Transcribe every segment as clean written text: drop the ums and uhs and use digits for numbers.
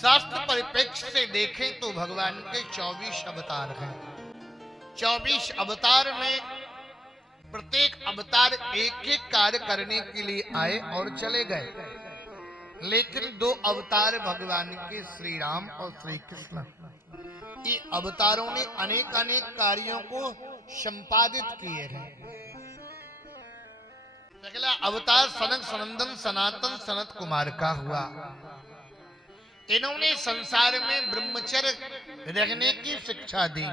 शास्त्र परिप्रेक्ष्य से देखें तो भगवान के 24 अवतार हैं। 24 अवतार में प्रत्येक अवतार एक एक कार्य करने के लिए आए और चले गए, लेकिन 2 अवतार भगवान के श्री राम और श्री कृष्ण, ये अवतारों ने अनेक अनेक कार्यों को संपादित किए हैं। पहला अवतार सनक सनंदन सनातन सनत कुमार का हुआ। इन्होंने संसार में ब्रह्मचर्य रहने की शिक्षा दी।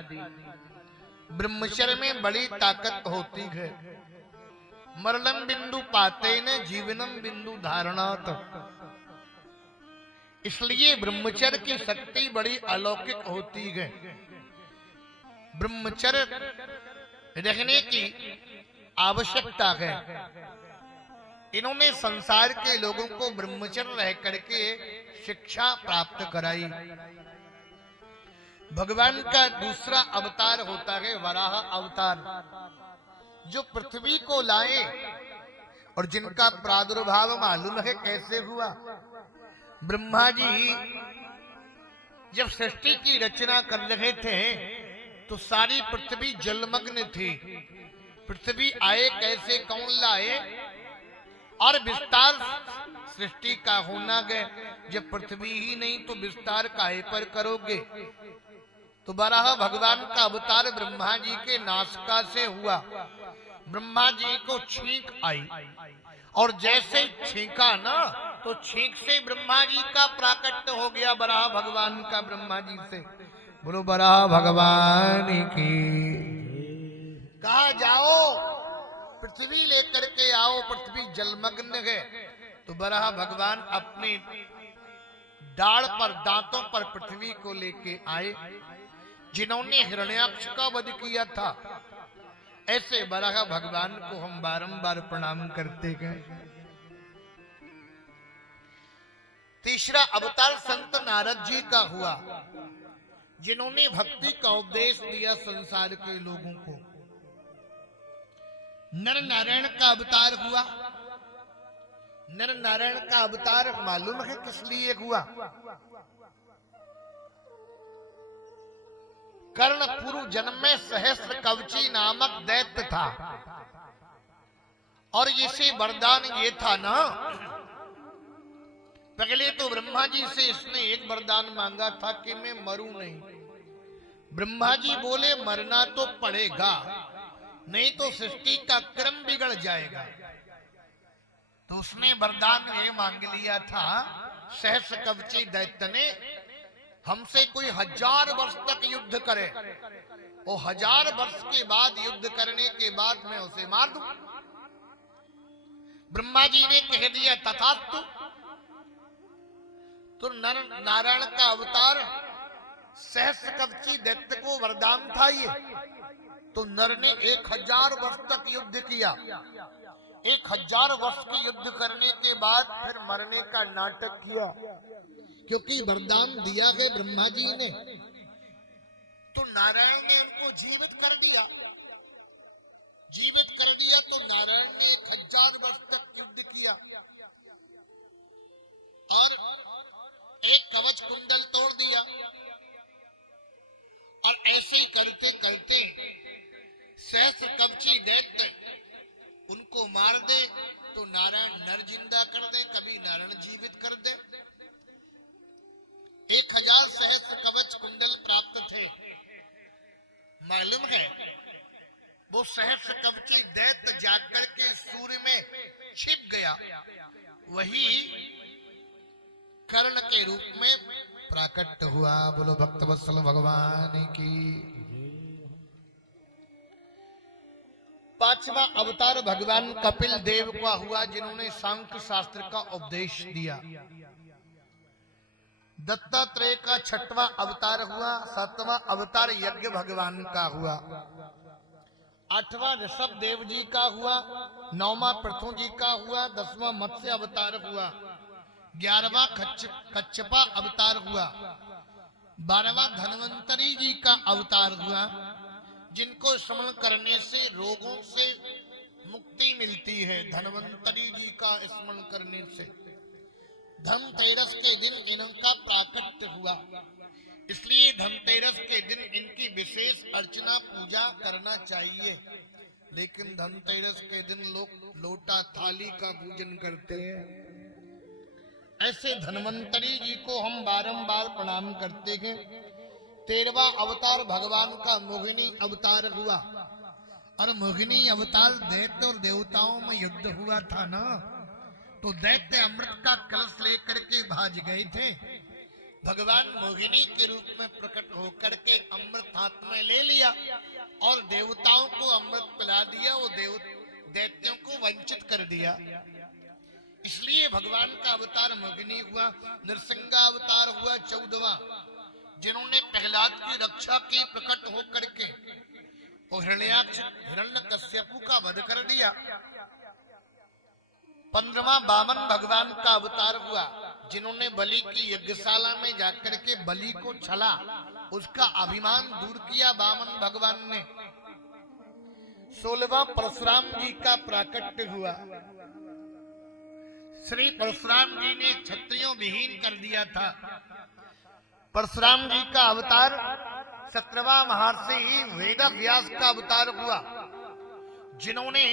ब्रह्मचर्य में बड़ी ताकत होती है। मरणम बिंदु पाते न जीवनम बिंदु धारणात। इसलिए ब्रह्मचर्य की शक्ति बड़ी अलौकिक होती है। ब्रह्मचर्य रहने की आवश्यकता है। इन्होंने संसार के लोगों को ब्रह्मचर्य रह करके शिक्षा प्राप्त कराई। भगवान का दूसरा अवतार होता है वराह अवतार, जो पृथ्वी को लाए और जिनका प्रादुर्भाव मालूम है कैसे हुआ। ब्रह्मा जी जब सृष्टि की रचना कर रहे थे तो सारी पृथ्वी जलमग्न थी। पृथ्वी आए कैसे, कौन लाए, और विस्तार सृष्टि का होना गए। जब पृथ्वी ही नहीं तो विस्तार काहे पर करोगे। तो बराह भगवान का अवतार ब्रह्मा जी के नासिका से हुआ। ब्रह्मा जी को छींक आई और जैसे छींका ना तो छींक से ब्रह्मा जी का प्राकट्य हो गया बराह भगवान का ब्रह्मा जी से। बोलो बराह भगवान की। कहा जाओ पृथ्वी लेकर के आओ, पृथ्वी जलमग्न है। तो बराह भगवान अपने डाल पर दांतों पर पृथ्वी को लेके आए। जिन्होंने हिरण्याक्ष का वध किया था, ऐसे बराह भगवान को हम बारंबार प्रणाम करते गए। तीसरा अवतार संत नारद जी का हुआ, जिन्होंने भक्ति का उपदेश दिया संसार के लोगों को। नर नारायण का अवतार हुआ। नर नारायण का अवतार मालूम है किस लिए हुआ। कर्ण पूर्व जन्म में सहस्त्र कवची नामक दैत्य था और इसे वरदान ये था ना, पहले तो ब्रह्मा जी से इसने एक वरदान मांगा था कि मैं मरूं नहीं। ब्रह्मा जी बोले मरना तो पड़ेगा, नहीं तो सृष्टि का क्रम बिगड़ जाएगा। तो उसने वरदान ये मांग लिया था सहस्त्र कवची दैत्य ने, हमसे कोई 1000 वर्ष तक युद्ध करे, वो 1000 वर्ष के बाद युद्ध करने के बाद मैं उसे मार दूं। ब्रह्मा जी ने कह दिया तथास्तु। तो नर नारायण का अवतार सहस्त्र कवची दैत्य को वरदान था ये। तो नर ने 1000 वर्ष तक युद्ध किया। 1000 वर्ष के युद्ध करने के बाद फिर मरने का नाटक किया, क्योंकि वरदान दिया है ब्रह्मा जी ने। तो नारायण ने उनको जीवित कर दिया। जीवित कर दिया तो नारायण ने 1000 वर्ष तक युद्ध किया और एक कवच कुंडल तोड़ दिया। और ऐसे ही करते करते सहस्त्र कवची दैत्य उनको मार दे तो नारायण नर जिंदा कर दे, कभी नारायण जीवित कर दे। 1000 सहस्त्र कवच कुंडल प्राप्त थे। मालूम है वो सहस्त्र कवची दैत्य जाकर के सूर्य में छिप गया, वही कर्ण के रूप में प्राकट हुआ। बोलो भक्तवत्सल भगवान की। 5वां अवतार भगवान कपिल देव का हुआ, जिन्होंने सांख्य शास्त्र का उपदेश दिया। दत्तात्रेय का 6वां अवतार हुआ। 7वां अवतार यज्ञ भगवान का हुआ। 8वां ऋषभ देव जी का हुआ। 9वां पृथु जी का हुआ। 10वां मत्स्य अवतार हुआ। 11वां कच्छपा अवतार हुआ। 12वां धन्वंतरी जी का अवतार हुआ, जिनको स्मरण करने से रोगों से मुक्ति मिलती है। धन्वंतरी जी का स्मरण करने से धनतेरस के दिन इनका प्राकट्य हुआ। इसलिए धनतेरस के दिन इनकी विशेष अर्चना पूजा करना चाहिए। लेकिन धनतेरस के दिन लोग लोटा थाली का पूजन करते हैं। ऐसे धन्वंतरी जी को हम बारंबार प्रणाम करते हैं। 13वां अवतार भगवान का मोहिनी अवतार हुआ, और मोहिनी अवतार दैत्य और देवताओं में युद्ध हुआ था ना, तो दैत्य अमृत का कलश लेकर के भाज गए थे। भगवान मोहिनी के रूप में प्रकट होकर के अमृत हाथ में ले लिया और देवताओं को अमृत पिला दिया, वो दैत्यों को वंचित कर दिया। इसलिए भगवान का अवतार मोहिनी हुआ। नरसिंह अवतार हुआ 14वां, जिन्होंने प्रहलाद की रक्षा की प्रकट होकर के और हिरण्यकश्यपु का वध कर दिया। 15वां वामन भगवान का अवतार हुआ, जिन्होंने बलि की यज्ञशाला में जाकर के बलि को छला, उसका अभिमान दूर किया वामन भगवान ने। 16वां परशुराम जी का प्राकट्य हुआ। श्री परशुराम जी ने क्षत्रियों विहीन कर दिया था। परशुराम जी का अवतार 17वां महर्षि वेद व्यास का अवतार हुआ, जिन्होंने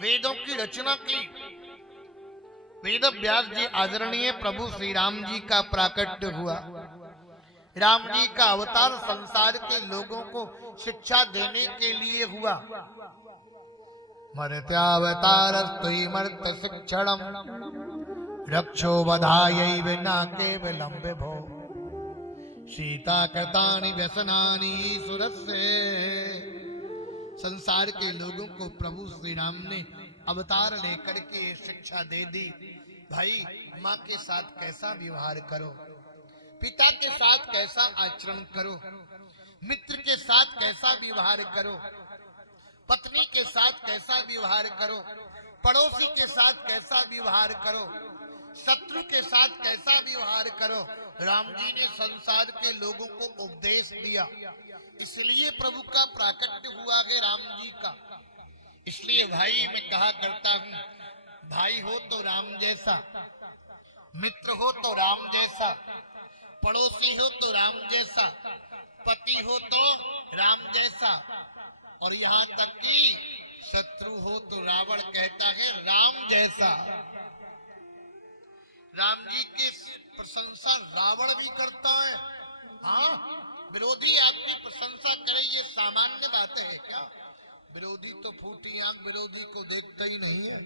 वेदों की रचना की। वेद व्यास जी आदरणीय प्रभु श्री राम जी का प्राकट्य हुआ। राम जी का अवतार संसार के लोगों को शिक्षा देने के लिए हुआ। मर्त्यावतारस्तुहि मर्त्य शिक्षणम् रक्षो वधायै विना केवलं विभो सीता कृतानि व्यसनानि सुरस्य। संसार के लोगों को प्रभु श्री राम ने अवतार लेकर के शिक्षा दे दी। भाई, माँ के साथ कैसा व्यवहार करो, पिता के साथ कैसा आचरण करो, मित्र के साथ कैसा व्यवहार करो, पत्नी के साथ कैसा व्यवहार करो, पड़ोसी के साथ कैसा व्यवहार करो, शत्रु के साथ कैसा व्यवहार करो, राम जी ने संसार के लोगों को उपदेश दिया। इसलिए प्रभु का प्राकट्य हुआ है राम जी का। इसलिए भाई मैं कहा करता हूँ, भाई हो तो राम जैसा, मित्र हो तो राम जैसा, पड़ोसी हो तो राम जैसा, पति हो तो राम जैसा, और यहाँ तक कि शत्रु हो तो रावण कहता है राम जैसा। राम जी की प्रशंसा रावण भी करता है। हाँ, विरोधी आपकी प्रशंसा करे ये सामान्य बात है क्या? विरोधी तो फूटी आंख विरोधी को देखते ही नहीं है।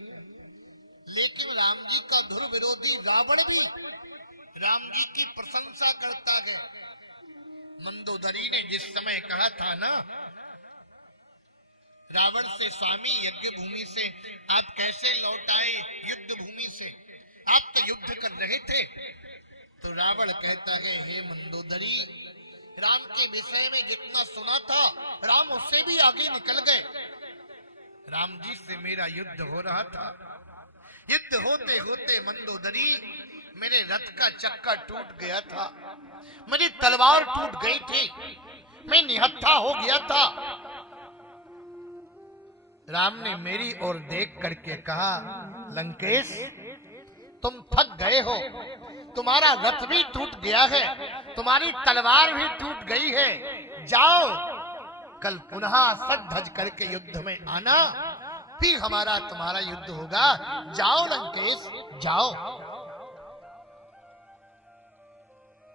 लेकिन राम जी का धुर विरोधी रावण भी राम जी की प्रशंसा करता है। मंदोदरी ने जिस समय कहा था ना, रावण से स्वामी यज्ञ भूमि से आप कैसे लौट आए, युद्ध भूमि से आप तो युद्ध कर रहे थे, तो रावण कहता है हे मंदोदरी, राम के विषय में जितना सुना था राम उससे भी आगे निकल गए। राम जी से मेरा युद्ध हो रहा था, युद्ध होते होते मंदोदरी मेरे रथ का चक्का टूट गया था, मेरी तलवार टूट गई थी, मैं निहत्था हो गया था। राम ने मेरी ओर देख करके कहा, लंकेश तुम थक गए हो, तुम्हारा रथ भी टूट गया है, तुम्हारी तलवार भी टूट गई है, जाओ कल पुनः सज धज करके युद्ध में आना, फिर हमारा तुम्हारा युद्ध होगा। जाओ लंकेश जाओ।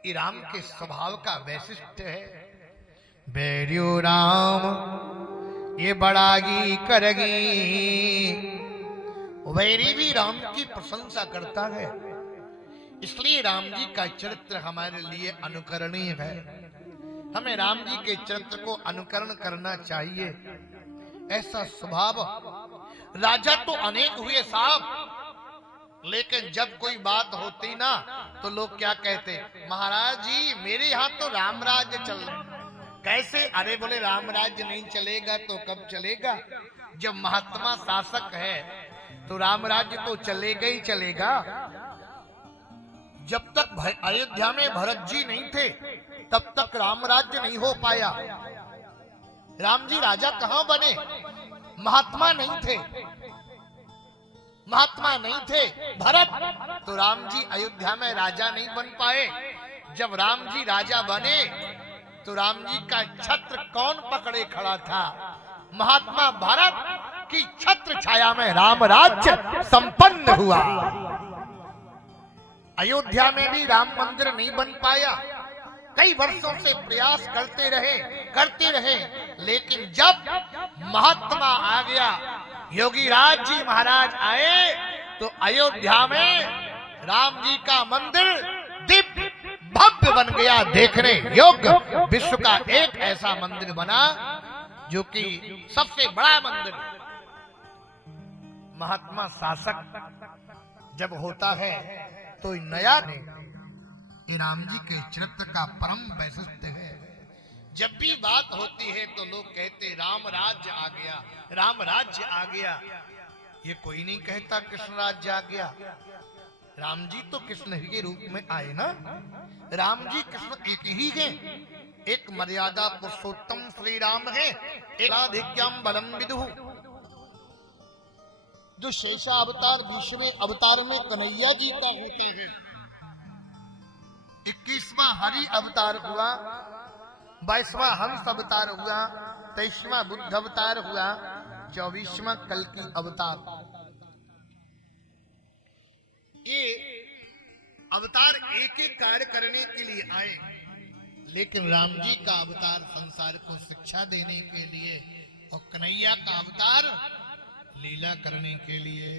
ये राम के स्वभाव का वैशिष्ट्य है। बैरियो राम ये बड़ागी करगी, वैरी भी राम की प्रशंसा करता है। इसलिए राम जी का चरित्र हमारे लिए अनुकरणीय है। हमें राम जी के चरित्र को अनुकरण करना चाहिए। ऐसा स्वभाव, राजा तो अनेक हुए साहब, लेकिन जब कोई बात होती ना तो लोग क्या कहते, महाराज जी मेरे यहाँ तो राम राज्य चल रहा है। कैसे? अरे बोले राम राज्य नहीं चलेगा तो कब चलेगा? जब महात्मा शासक है तो राम राज्य तो चलेगा ही चलेगा। जब तक अयोध्या में भरत जी नहीं थे तब तक राम राज्य नहीं हो पाया। राम जी राजा कहां बने? महात्मा नहीं थे, महात्मा नहीं थे भरत, तो राम जी अयोध्या में राजा नहीं बन पाए। जब राम जी राजा बने तो राम जी का छत्र कौन पकड़े खड़ा था? महात्मा भारत की छत्र छाया में राम राज्य संपन्न हुआ। अयोध्या में भी राम मंदिर नहीं बन पाया, कई वर्षों से प्रयास करते रहे, लेकिन जब महात्मा आ गया, योगी राज जी महाराज आए, तो अयोध्या में राम जी का मंदिर दिव्य भव्य बन गया, देखने योग्य विश्व का एक ऐसा मंदिर बना जो कि सबसे बड़ा मंदिर। महात्मा शासक जब होता है तो नया ये राम जी के चरित्र का परम वैशिष्ट्य है। जब भी बात होती है तो लोग कहते राम राज्य आ गया, राम राज्य आ गया। ये कोई नहीं कहता कृष्ण राज्य आ गया। राम जी तो कृष्ण ही के रूप में आए ना। राम जी कृष्ण एक ही हैं, एक मर्यादा पुरुषोत्तम श्री राम है, एक अधिक्यम बलम विदुः। जो शेषा अवतार 20वें अवतार में कन्हैया जी का होता है, 21वां हरि अवतार हुआ, 22वां हंस अवतार हुआ, 23वां बुद्ध अवतार हुआ, 24वां कल्कि अवतार। ये अवतार एक एक कार्य करने के लिए आए, लेकिन राम जी का अवतार संसार को शिक्षा देने के लिए और कन्हैया का अवतार लीला करने के लिए।